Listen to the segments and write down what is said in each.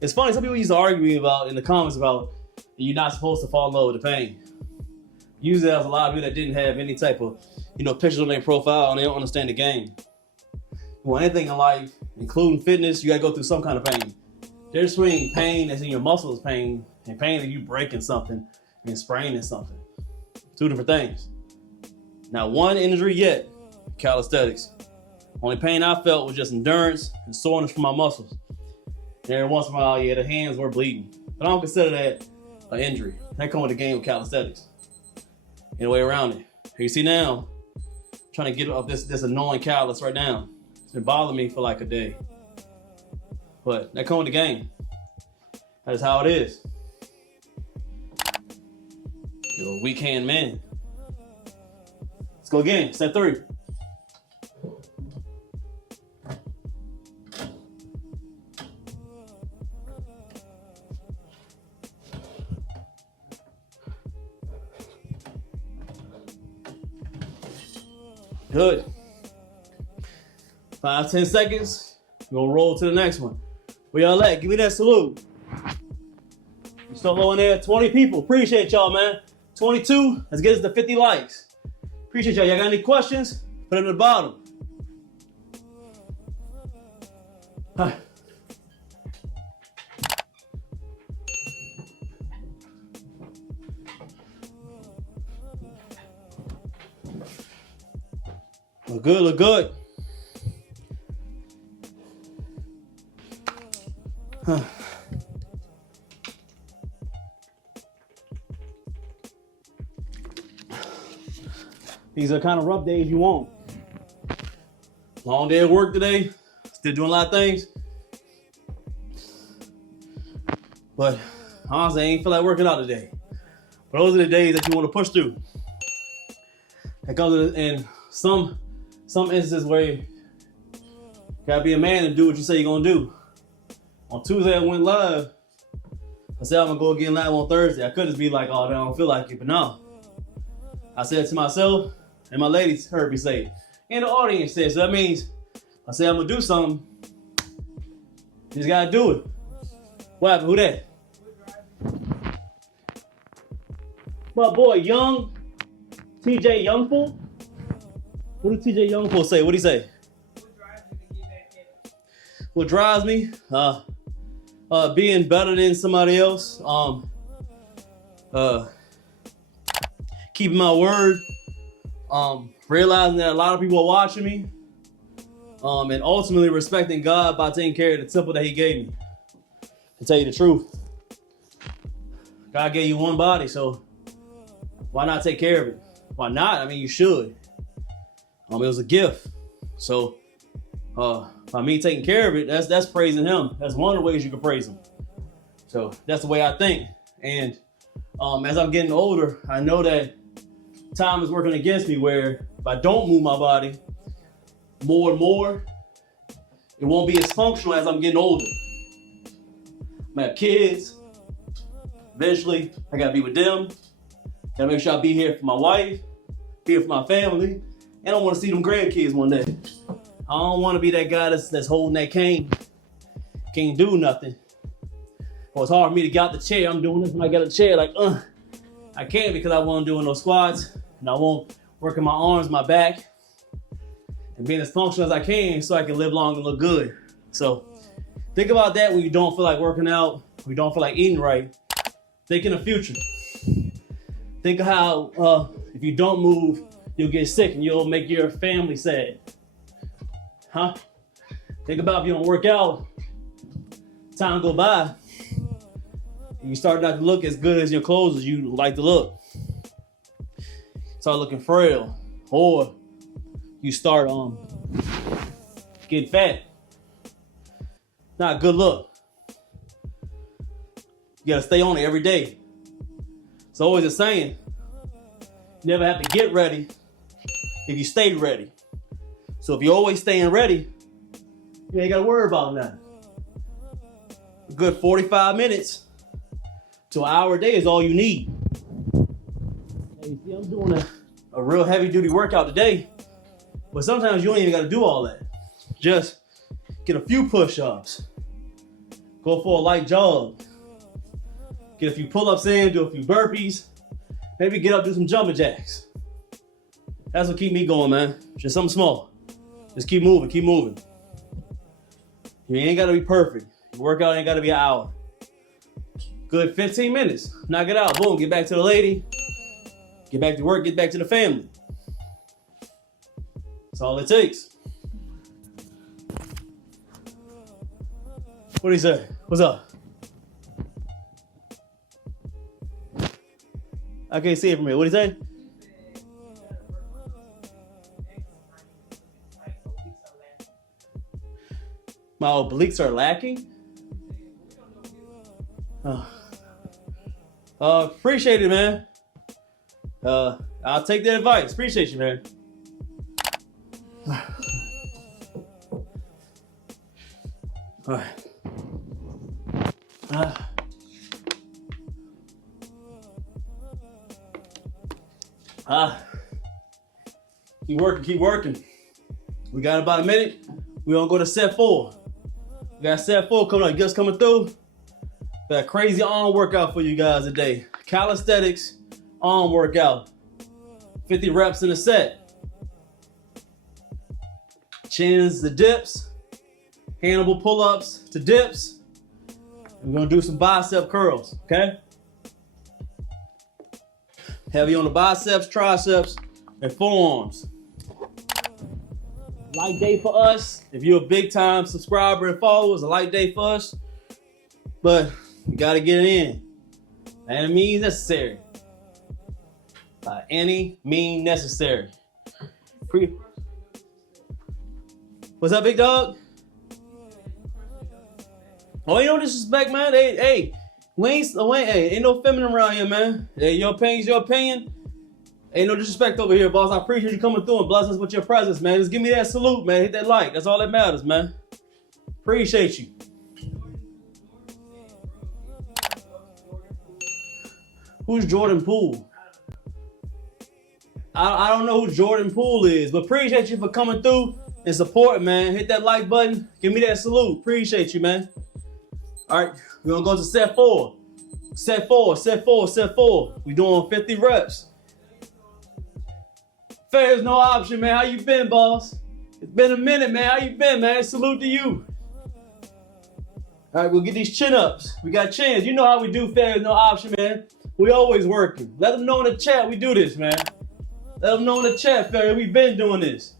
It's funny, some people used to argue about in the comments about you're not supposed to fall in love with the pain. Usually there's a lot of people that didn't have any type of, pictures on their profile and they don't understand the game. Well, anything in life, including fitness, you gotta go through some kind of pain. There's between pain that's in your muscles pain and pain that you breaking something and spraining something. Two different things. Not one injury yet, calisthenics. Only pain I felt was just endurance and soreness from my muscles. And every once in a while, the hands were bleeding. But I don't consider that an injury. That comes with the game of calisthenics. Ain't a way around it. Here you see now, I'm trying to get up this annoying callus right now. It's been bothering me for like a day. But that comes with the game. That is how it is. You're a weak hand man. Let's go again, set 3. Good. 5-10 seconds. We're gonna roll to the next one. Where y'all at? Give me that salute. You still low in there. 20 people. Appreciate y'all, man. 22. Let's get us to 50 likes. Appreciate y'all. Y'all got any questions? Put them at the bottom. Hi. Look good, look good. Huh. These are kind of rough days you want. Long day at work today. Still doing a lot of things. But honestly, I ain't feel like working out today. But those are the days that you want to push through. That comes in some instances where you gotta be a man and do what you say you're gonna do. On Tuesday, I went live. I said I'm gonna go again live on Thursday. I could just be like, oh, I don't feel like it, but no. I said to myself, and my ladies heard me say it, and the audience said, so that means I said I'm gonna do something. You just gotta do it. What happened? Who that? My boy, Young, TJ Youngful. What did TJ Youngful say? What did he say? What drives me? Being better than somebody else. Keeping my word. Realizing that a lot of people are watching me. And ultimately respecting God by taking care of the temple that He gave me. To tell you the truth, God gave you one body, so why not take care of it? Why not? I mean, you should. It was a gift. So by me taking care of it, that's praising Him. That's one of the ways you can praise Him. So that's the way I think. And as I'm getting older, I know that time is working against me, where if I don't move my body more and more, it won't be as functional as I'm getting older. I have kids. Eventually, I gotta be with them. Gotta make sure I be here for my wife, be here for my family, and I want to see them grandkids one day. I don't want to be that guy that's holding that cane, can't do nothing. Or it's hard for me to get out the chair. I'm doing this when I get a chair, like, I can't because I won't doing no squats, and I won't working my arms, my back, and being as functional as I can so I can live long and look good. So think about that when you don't feel like working out, when you don't feel like eating right. Think in the future. Think of how if you don't move, you'll get sick and you'll make your family sad. Huh? Think about if you don't work out, time go by, and you start not to look as good as your clothes as you like to look. Start looking frail, or you start getting fat. Not a good look. You gotta stay on it every day. It's always a saying, you never have to get ready if you stay ready. So if you're always staying ready, you ain't gotta worry about nothing. A good 45 minutes to an hour a day is all you need. Hey, you see, I'm doing a real heavy duty workout today, but sometimes you don't even gotta do all that. Just get a few push-ups, Go for a light jog. Get a few pull-ups in, do a few burpees. Maybe get up, do some jumping jacks. That's what keep me going, man. Just something small. Just keep moving, keep moving. You ain't gotta be perfect. Your workout ain't gotta be an hour. Good 15 minutes. Knock it out. Boom. Get back to the lady. Get back to work. Get back to the family. That's all it takes. What do you say? What's up? I can't see it from here. What do you say? My obliques are lacking? Appreciate it, man. I'll take that advice. Appreciate you, man. All right. Keep working, keep working. We got about a minute. We're gonna go to set 4. We got set 4 coming up. Just coming through. Got a crazy arm workout for you guys today. Calisthenics arm workout. 50 reps in a set. Chins to dips. Handlebar pull-ups to dips. We're gonna do some bicep curls, okay? Heavy on the biceps, triceps, and forearms. Light day for us. If you're a big time subscriber and follower, it's a light day for us. But we gotta get it in. By any means necessary. By any means necessary. What's up, big dog? Oh, ain't no disrespect, man. Hey, ain't no feminine around here, man. Hey, your opinion's your opinion. Ain't no disrespect over here, boss. I appreciate you coming through and blessing us with your presence, man. Just give me that salute, man. Hit that like. That's all that matters, man. Appreciate you. Who's Jordan Poole? I don't know who Jordan Poole is, but appreciate you for coming through and supporting, man. Hit that like button. Give me that salute. Appreciate you, man. All right, we're gonna go to set 4. Set 4, set 4, set 4. We're doing 50 reps. Fair's no option, man. How you been, boss? It's been a minute, man. How you been, man? Salute to you. All right, we'll get these chin ups. We got chins. You know how we do. Fair's no option, man. We always working. Let them know in the chat we do this, man. Let them know in the chat, Fair. We've been doing this.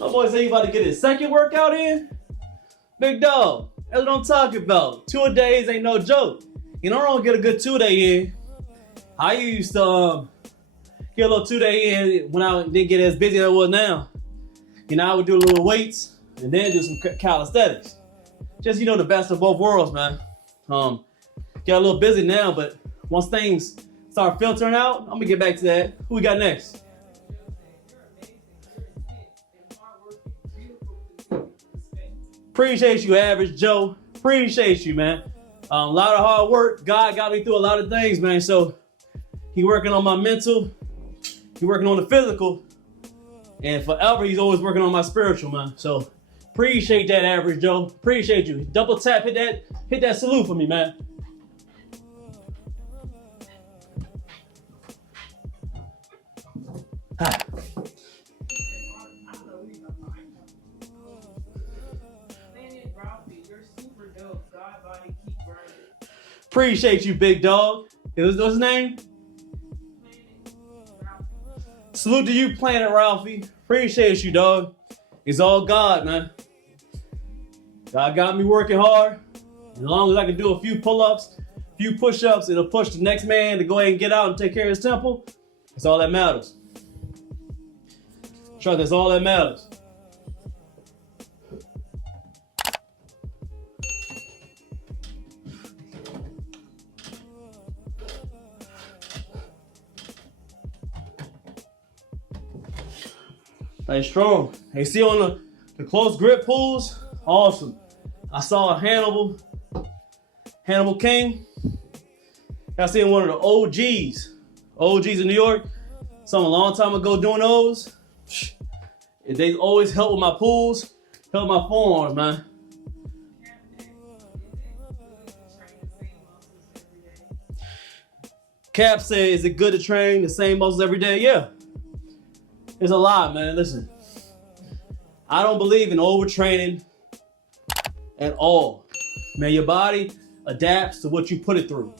My boy say he about to get his second workout in. Big dog, that's what I'm talking about. 2 a days ain't no joke. You know, I don't get a good 2-day in. I used to get a little 2-day in when I didn't get as busy as I was now. You know, I would do a little weights and then do some calisthenics. Just, you know, the best of both worlds, man. Get a little busy now, but once things start filtering out, I'm gonna get back to that. Who we got next? Appreciate you, Average Joe. Appreciate you, man. A lot of hard work. God got me through a lot of things, man. So he working on my mental. He working on the physical. And forever, he's always working on my spiritual, man. So appreciate that, Average Joe. Appreciate you. Double tap, hit that salute for me, man. Hi. Appreciate you, big dog. What's his name? Salute to you, Planet Ralphie. Appreciate you, dog. It's all God, man. God got me working hard. As long as I can do a few pull-ups, a few push-ups, it'll push the next man to go ahead and get out and take care of his temple. That's all that matters. Trust, that's all that matters. Nice strong. Hey, see on the close grip pulls? Awesome. I saw a handlebar Hannibal King. I seen one of the OGs in New York. Some a long time ago doing those. They always help with my pulls, help my forearms, man. Cap said, is it good to train the same muscles every day? Yeah. It's a lot, man. Listen, I don't believe in overtraining at all. Man, your body adapts to what you put it through.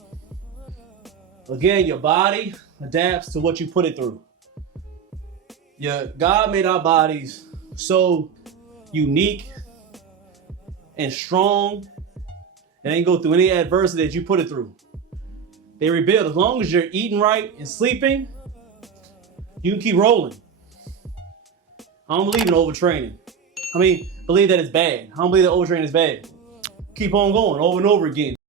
Again, your body adapts to what you put it through. Yeah, God made our bodies so unique and strong. They ain't go through any adversity that you put it through. They rebuild. As long as you're eating right and sleeping, you can keep rolling. I don't believe in overtraining. I mean, believe that it's bad. I don't believe that overtraining is bad. Keep on going over and over again.